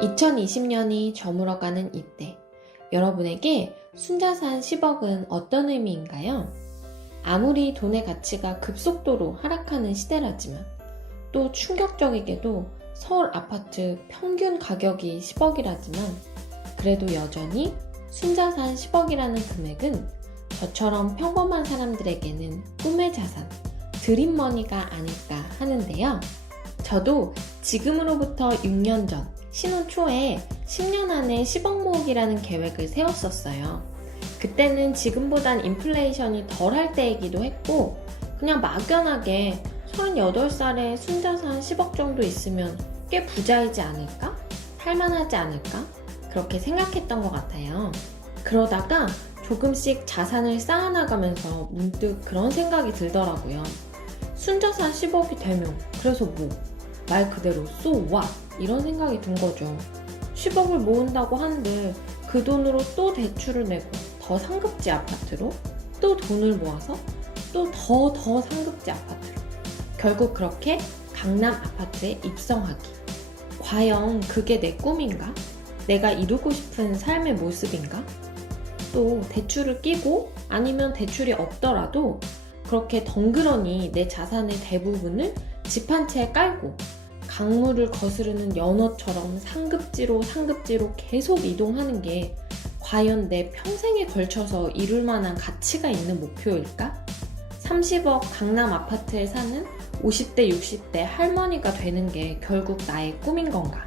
2020년이 저물어가는 이때, 여러분에게 순자산 10억은 어떤 의미인가요? 아무리 돈의 가치가 급속도로 하락하는 시대라지만 또 충격적이게도 서울 아파트 평균 가격이 10억이라지만 그래도 여전히 순자산 10억이라는 금액은 저처럼 평범한 사람들에게는 꿈의 자산, 드림머니가 아닐까 하는데요. 저도 지금으로부터 6년 전 신혼 초에 10년 안에 10억 모으기라는 계획을 세웠었어요. 그때는 지금보단 인플레이션이 덜할 때이기도 했고 그냥 막연하게 38살에 순자산 10억 정도 있으면 꽤 부자이지 않을까? 살만하지 않을까? 그렇게 생각했던 것 같아요. 그러다가 조금씩 자산을 쌓아나가면서 문득 그런 생각이 들더라고요. 순자산 10억이 되면 그래서 뭐? 말 그대로 so what? 이런 생각이 든 거죠. 10억을 모은다고 하는데 그 돈으로 또 대출을 내고 더 상급지 아파트로 또 돈을 모아서 또 더 상급지 아파트로 결국 그렇게 강남 아파트에 입성하기. 과연 그게 내 꿈인가? 내가 이루고 싶은 삶의 모습인가? 또 대출을 끼고 아니면 대출이 없더라도 그렇게 덩그러니 내 자산의 대부분을 집 한 채에 깔고 강물을 거스르는 연어처럼 상급지로 계속 이동하는 게 과연 내 평생에 걸쳐서 이룰 만한 가치가 있는 목표일까? 30억 강남 아파트에 사는 50대, 60대 할머니가 되는 게 결국 나의 꿈인 건가?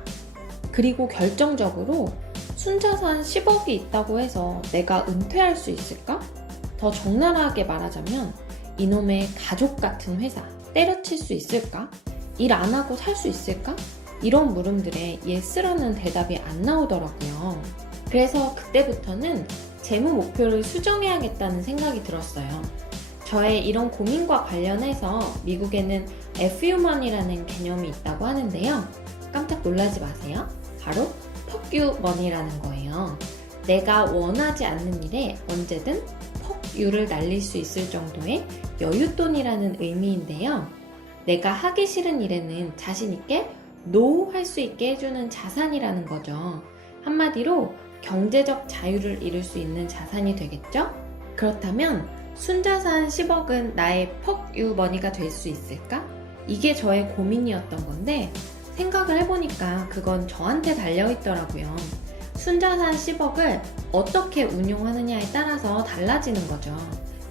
그리고 결정적으로 순자산 10억이 있다고 해서 내가 은퇴할 수 있을까? 더 적나라하게 말하자면 이놈의 가족 같은 회사 때려칠 수 있을까? 일 안 하고 살 수 있을까? 이런 물음들에 예스라는 대답이 안 나오더라고요. 그래서 그때부터는 재무 목표를 수정해야겠다는 생각이 들었어요. 저의 이런 고민과 관련해서 미국에는 FU머니라는 개념이 있다고 하는데요. 깜짝 놀라지 마세요. 바로 퍽유머니라는 거예요. 내가 원하지 않는 일에 언제든 퍽유를 날릴 수 있을 정도의 여윳돈이라는 의미인데요. 내가 하기 싫은 일에는 자신있게 노 할 수 있게 해주는 자산이라는 거죠. 한마디로 경제적 자유를 이룰 수 있는 자산이 되겠죠? 그렇다면 순자산 10억은 나의 퍽유머니가 될 수 있을까? 이게 저의 고민이었던 건데 생각을 해보니까 그건 저한테 달려있더라고요. 순자산 10억을 어떻게 운용하느냐에 따라서 달라지는 거죠.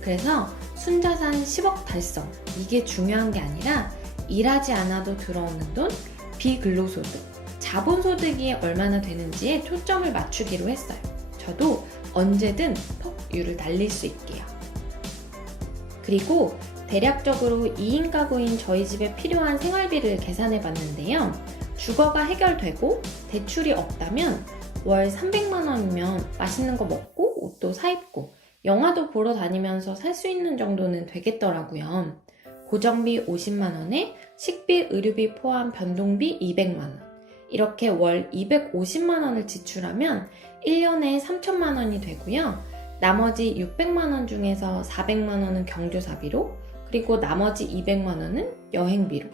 그래서 순자산 10억 달성, 이게 중요한 게 아니라 일하지 않아도 들어오는 돈, 비근로소득, 자본소득이 얼마나 되는지에 초점을 맞추기로 했어요. 저도 언제든 퍽유를 날릴 수 있게요. 그리고 대략적으로 2인 가구인 저희 집에 필요한 생활비를 계산해 봤는데요. 주거가 해결되고 대출이 없다면 월 300만 원이면 맛있는 거 먹고 옷도 사입고 영화도 보러 다니면서 살 수 있는 정도는 되겠더라고요. 고정비 50만 원에 식비, 의료비 포함 변동비 200만 원. 이렇게 월 250만 원을 지출하면 1년에 3천만 원이 되고요. 나머지 600만 원 중에서 400만 원은 경조사비로, 그리고 나머지 200만 원은 여행비로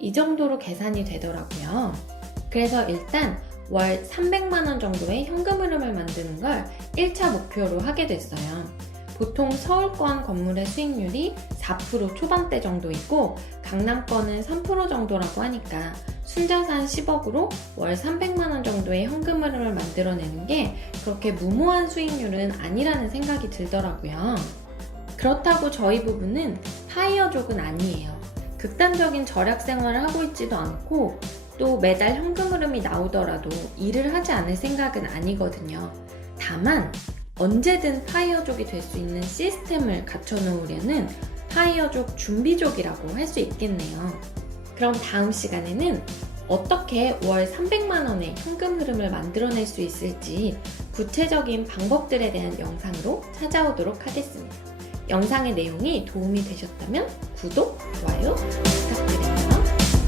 이 정도로 계산이 되더라고요. 그래서 일단 월 300만 원 정도의 현금 흐름을 만드는 걸 1차 목표로 하게 됐어요. 보통 서울권 건물의 수익률이 4% 초반대 정도 있고 강남권은 3% 정도라고 하니까 순자산 10억으로 월 300만 원 정도의 현금 흐름을 만들어내는 게 그렇게 무모한 수익률은 아니라는 생각이 들더라고요. 그렇다고 저희 부부는 파이어족은 아니에요. 극단적인 절약 생활을 하고 있지도 않고 또 매달 현금 흐름이 나오더라도 일을 하지 않을 생각은 아니거든요. 다만 언제든 파이어족이 될 수 있는 시스템을 갖춰놓으려는 파이어족 준비족이라고 할 수 있겠네요. 그럼 다음 시간에는 어떻게 월 300만 원의 현금 흐름을 만들어낼 수 있을지 구체적인 방법들에 대한 영상으로 찾아오도록 하겠습니다. 영상의 내용이 도움이 되셨다면 구독, 좋아요 부탁드립니다.